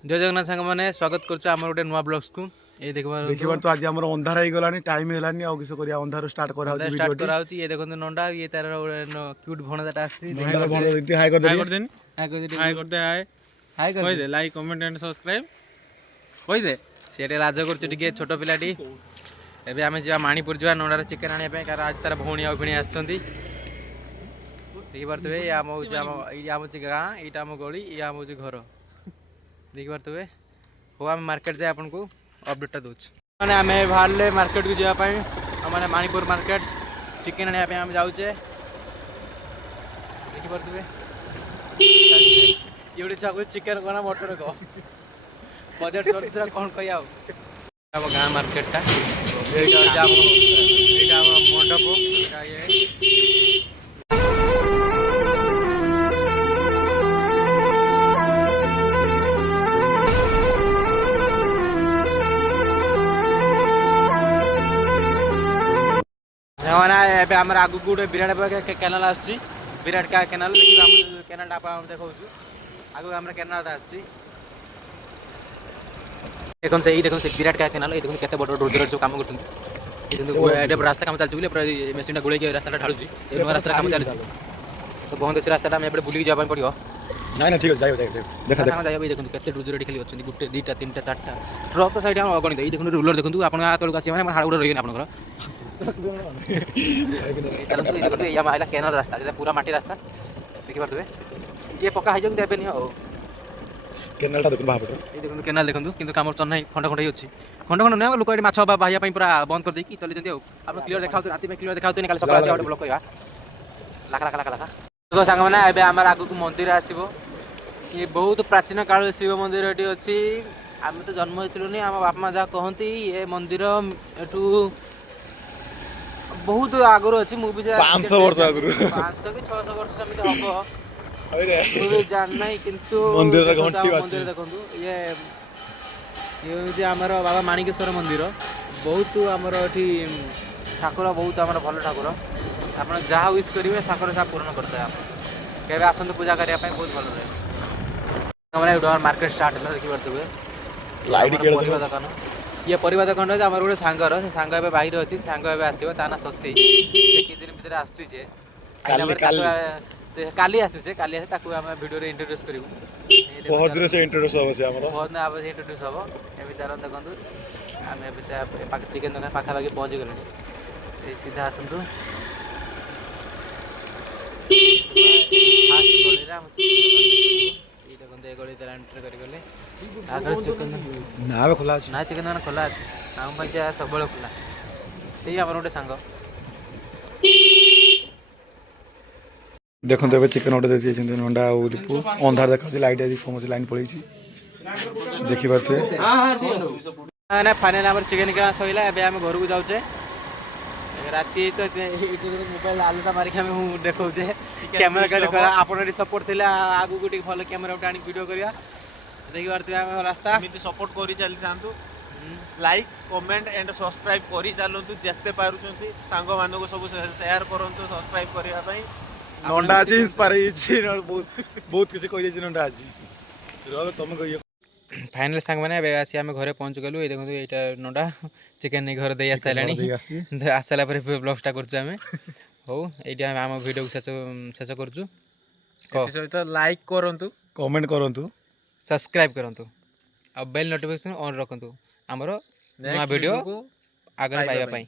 जय जगन्नाथ सांग मैंने स्वागत कर गोटे नुआ ब्लॉग्स को ये देखिबार तो आज हमर अंधार हो गलानी टाइम हेलानी आ किस करिया अंधार स्टार्ट करा होची वीडियो स्टार्ट करा होची ये देखो नंडा ये तार क्यूट भणजाटा आसी नंदा भण देती हाय कर दे हाय कर दे हाय कह they like comment and subscribe कह दे सेटे लाज कर टिके छोट पिलाटी एबे आमे जा माणीपुर जा नंडार चिकन आनिया पे कार आज तार भौणी आ भिणी आछंती देखि परतबे या आम गाँ एटा आम गली या आम घर देखि परतबे हो आम मार्केट जाए आपन को अपडेट दूच माने आमे बाहरले मार्केट को जाया पई माने माणीपुर मार्केट चिकन आनिया पे हम जाउचे देखि परतबे एवढे चाकू चिकन कोना मटर को बजट सोर्स कोन कहिया अब गाँ मार्केट टा एटा मंडप एटा ये एबे हमर आगु गुड विराट कैनाल आछि विराट का कैनाल देखि हम कैनाल आप देखौ आगु हमर कैनाल आछि देखन से विराट का कैनाल ये देखन केते बड़ रोजर जो काम करथुन एटे रास्ता काम चलछु पूरा मशीन टा गोळे के रास्ता टा ढालुची ए रास्ता काम चालू तो बहुत अच्छे रास्ता हम एबे बुली जाबा पड़ियो नहीं ठीक है जाइयो देखा देखा जाइयो देखन केते रोजर एठी खाली अछन गुटे दुटा तीनटा चारटा ट्रक साइड हम अगणी दे देखन रूलर देखन आपण आ तळक आसी माने हाड़ गुड रहिन आपण चलो ये आइला कैनाल रास्ता जे पूरा माटी रास्ता देखि परतबे ये पक्का हाइजन देबे नि हो कैनाल टा देखन बाहर ये देखन कैनाल देखन किंतु काम चन नाही खंड खंड होछि खंड खंड नै लोक एठी माछ बाहिया पई पूरा बंद कर देकी चली जंदी हो आपण क्लियर देखाउ राती में क्लियर देखाउ काल सकाळ आसी ब्लॉक करबा लाख लाख लाख लाख देखो सांग माने एबे हमर आगु को मंदिर आसीबो ये बहुत प्राचीन काल शिव मंदिर एठी अछि आमे तो जन्म होइतिलु नि हम बाप मां जा कहंती ये मंदिर एठू बहुत आगुर अच्छी मूवी 500 वर्ष आगुर 500 कि 600 वर्ष समिति हबो मूवी जान नाही किंतु मंदिर रे घंटी बाची मंदिर देखंतु ये जे हमर बाबा माणिकेश्वर मंदिर बहुत हमर एठी ठाकुर बहुत हमर भलो ठाकुर आपण जहा विश करिवे ठाकुर सा पूर्ण करते आपण केबे आसंत पूजा करिया पय बहुत भलो रहे हमरा उडर मार्केट स्टार्ट होला देखि परतबे लाइट केळ दुकान ये परिवा दुकान रे हमर गोटे सांगर से सांग एबे बाहिर अछि सांग एबे आसीबो ताना शशि से कि दिन भीतर आछी जे काली आसु छे काली आसे ताकू हम वीडियो रे इंट्रोड्यूस करिवु बहुत दिन से इंट्रोड्यूस हो से हमर बहुत ना आबे इंट्रोड्यूस हबो ए विचार देखंतु हम एबे से पाक चिकन दुकान पाखा बाकी पहुंच गेलनी ए सीधा आसंतु फास्ट गोलीरा हम ई देखंतु ए गोली तर एंटर करि गले आगर चिकन ना बे खुला अछि ना चिकन दुकान खोला अछि हम पइसा सब बळे खुला सेही हमर गोटे सांग देखो तो चिकन ऑर्डर देती है नंडा और रिपु अंधार देखा लाइट आदि फोन लाइन पड़ी देखि पाते ना फाइनल हमर चिकन के सहिला एबे हम घर को जाउचे राती तो मोबाइल आलूटा मारिक हम देखौचे कैमरा का देखा आपन सपोर्ट थिला आगु गुटी भलो कैमरा उठानी वीडियो करिया देखि पारते हम रास्ता एमिति सपोर्ट करी चली थांतु लाइक कमेंट एंड सब्सक्राइब करी चालंतु जत्ते पारुचंती सांग मानको सब शेयर करंतु सब्सक्राइब करिया पई नंडा आज इंस्पायर बहुत किसी कह दे नंडा आज तुम कह फाइनल सांग मैंने एबे आसी हम घरे पहुंच गलु ए देखो एटा नंडा चिकन नहीं घर दे आसालानी आसाला पर ब्लॉग स्टार्ट करछु हमें हो एटा हम वीडियो शेष करछु एति सहित लाइक करंतु कमेंट करंतु सब्सक्राइब करंतु अब बेल नोटिफिकेशन ऑन रखंतु हमरो नया वीडियो आगे पाइबा पई।